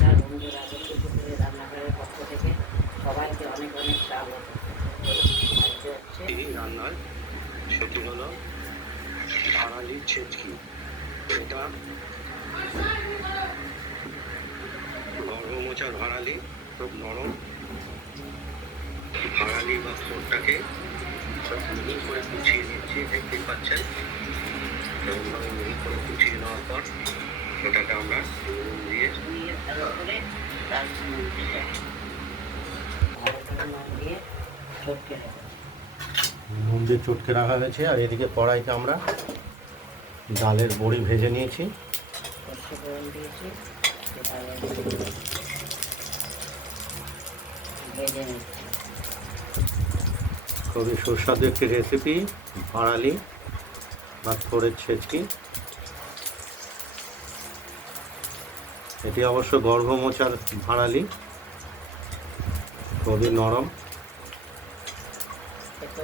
নমস্কার বন্ধুরা, লক্ষ্মীপুরের রান্নাঘরের পক্ষ থেকে সবাইকে অনেক অনেক স্বাগত। আজকে হচ্ছে এই রান্নার সেটি হলো ভাড়ালির ছেচকি। এটা গর্ভমোচা ভাড়ালি, খুব নরম ভাড়ালি বা ঠোঁটটাকে সব মিহি করে কুচিয়ে নিচ্ছি, দেখতেই পাচ্ছেন। এরকমভাবে মিহি করে কুচিয়ে নেওয়ার পর ওটাকে আমরা নুন দিয়ে ধুয়ে ভালো করে তার নুন দিয়ে চটকে রাখবো। নুন দিয়ে চটকে রাখা হয়েছে। আর এদিকে কড়াইতে আমরা ডালের বড়ি ভেজে নিয়েছি। সর্ষে ফোড়ন দিয়েছি, সেটা ভেজে নিচ্ছি। খুবই সুস্বাদু একটি রেসিপি, ভাড়ালি বা থোড়ের ছেচকি। এটি অবশ্য গর্ভমোচার ভাড়ালি, খুবই নরম।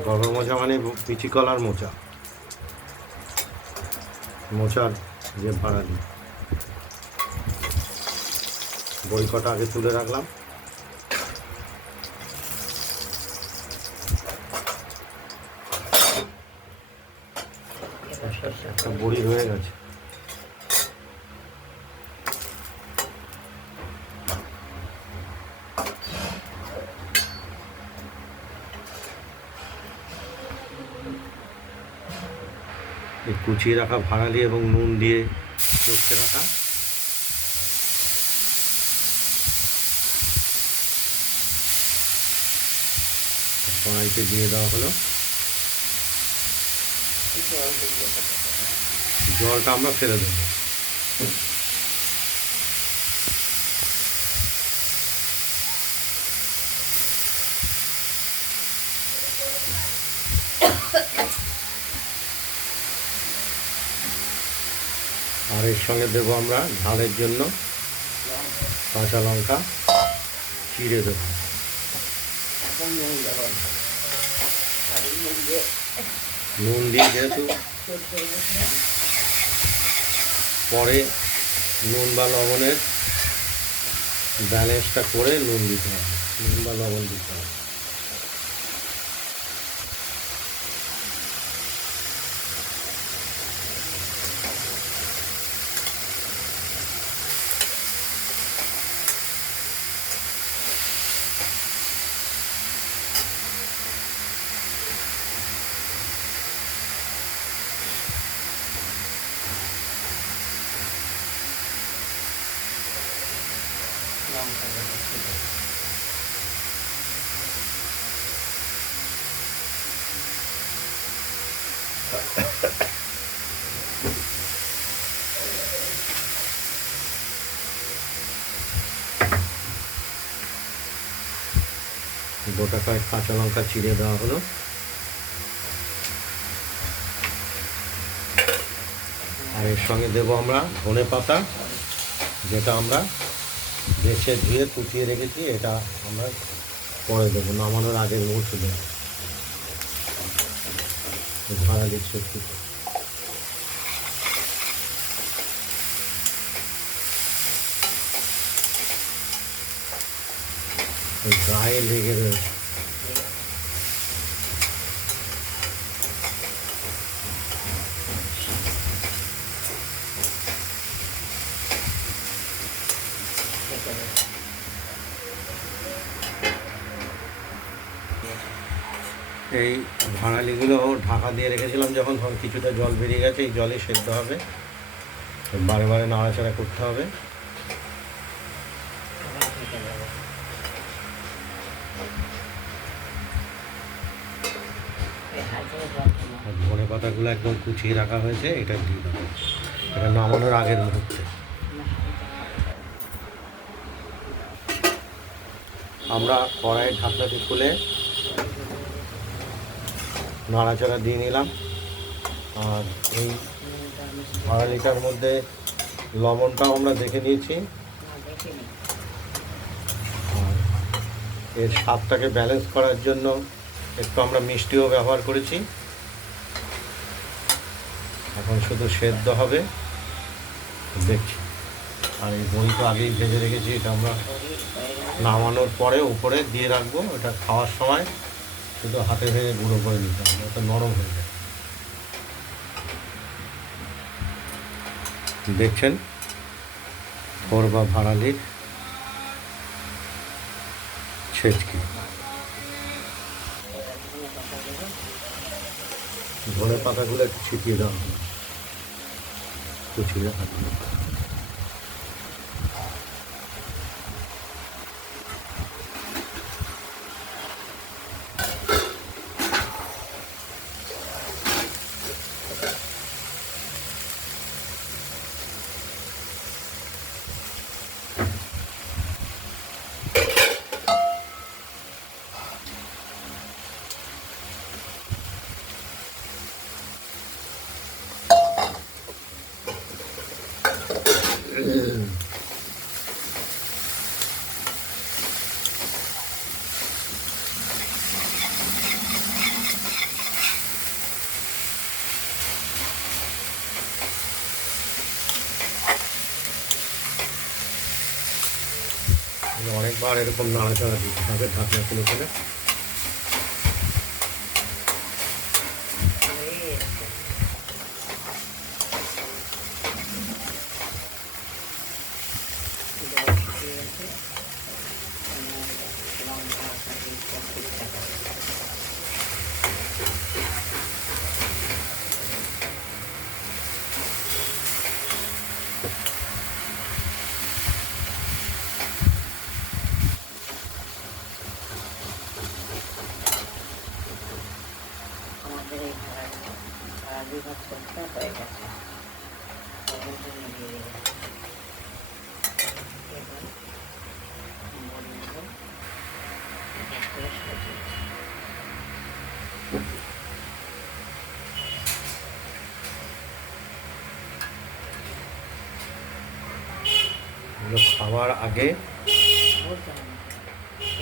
গর্ভমোচা মানে বিচি কলার মোচা, মোচার যে ভাড়ালি। বড়ি কটা আগে তুলে রাখলাম। একটা বড়ি হয়ে গেছে। এই কুচিয়ে রাখা ভাড়ালি এবং নুন দিয়ে চটকে রাখা কড়াইতে দিয়ে দেওয়া হলো। জলটা আমরা ফেলে দেবো। আর এর সঙ্গে দেবো আমরা ঝালের জন্য কাঁচা লঙ্কা চিড়ে দেবো। নুন দিয়ে যেহেতু পরে নুন বা লবণের ব্যালেন্সটা করে নুন দিতে হবে, নুন বা লবণ দিতে হবে। গোটা কয়েক কাঁচা লঙ্কা চিড়ে দেওয়া হলো। আর এর সঙ্গে দেবো আমরা ধনে পাতা, যেটা আমরা বেছে ধুয়ে কুচিয়ে রেখেছি। এটা আমরা পরে দেবো, নামানোর আগের মুহূর্তে দেবো ভাড়ালির ছেচকিতে। গায়ে লেগে রয়েছে। এই ভাড়ালিগুলো ঢাকা দিয়ে রেখেছিলাম, যখন কিছুটা জল বেরিয়ে গেছে, এই জলে সেদ্ধ হবে। বারে বারে নাড়াচাড়া করতে হবে। ধনে পাতাগুলো একদম কুচিয়ে রাখা হয়েছে, এটা দিয়ে দেবো। এটা নামানোর আগের মুহূর্তে আমরা কড়াইয়ের ঢাকনাটি খুলে নাড়াচাড়া দিয়ে নিলাম। আর এই ভাড়ালিটার মধ্যে লবণটাও আমরা দেখে নিয়েছি। আর এর স্বাদটাকে ব্যালেন্স করার জন্য একটু আমরা মিষ্টিও ব্যবহার করেছি। এখন শুধু সেদ্ধ হবে, দেখছি। আর এই বড়ি তো আগেই ভেজে রেখেছি, এটা আমরা বড়ি হয়ে গেলে নামানোর পরে উপরে দিয়ে রাখবো। এটা খাওয়ার সময় শুধু হাতে ভেঙে গুঁড়ো করে নিতে হবে, এটা নরম হয়ে যায়। দেখছেন থোর বা ভাড়ালির ছেচকি। ধনে পাতাগুলো একটু ছিটিয়ে দেওয়া হবে কুচিয়ে হাতে। অনেকবার এরকম নাড়াচাড়া দিতে হবে ঢাকনা খুলে ফেলে। আমাদের এই ভাড়া ভাত করতে হয়ে গেছে, তখনটা নিভিয়ে দিলাম। এবার বড়িগুলো এক করে সাজিয়ে এগুলো খাওয়ার আগে বলতে হবে।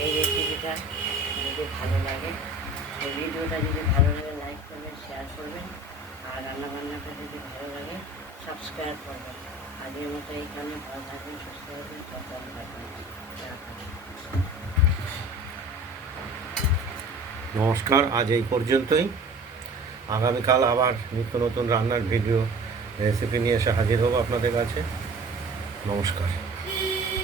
এই রেসিপিটা যদি ভালো লাগে, এই ভিডিওটা যদি ভালো লাগে লাইক করবেন, শেয়ার করবেন, আর রান্নাবান্নাটা যদি ভালো লাগে সাবস্ক্রাইব করবেন। আজকের মতো এইখানে ভালো থাকবেন, সুস্থ থাকবেন, সাবধানে থাকবেন। নমস্কার, আজ এই পর্যন্তই। আগামীকাল আবার নিত্য নতুন রান্নার ভিডিও রেসিপি নিয়ে এসে হাজির হব আপনাদের কাছে। নমস্কার।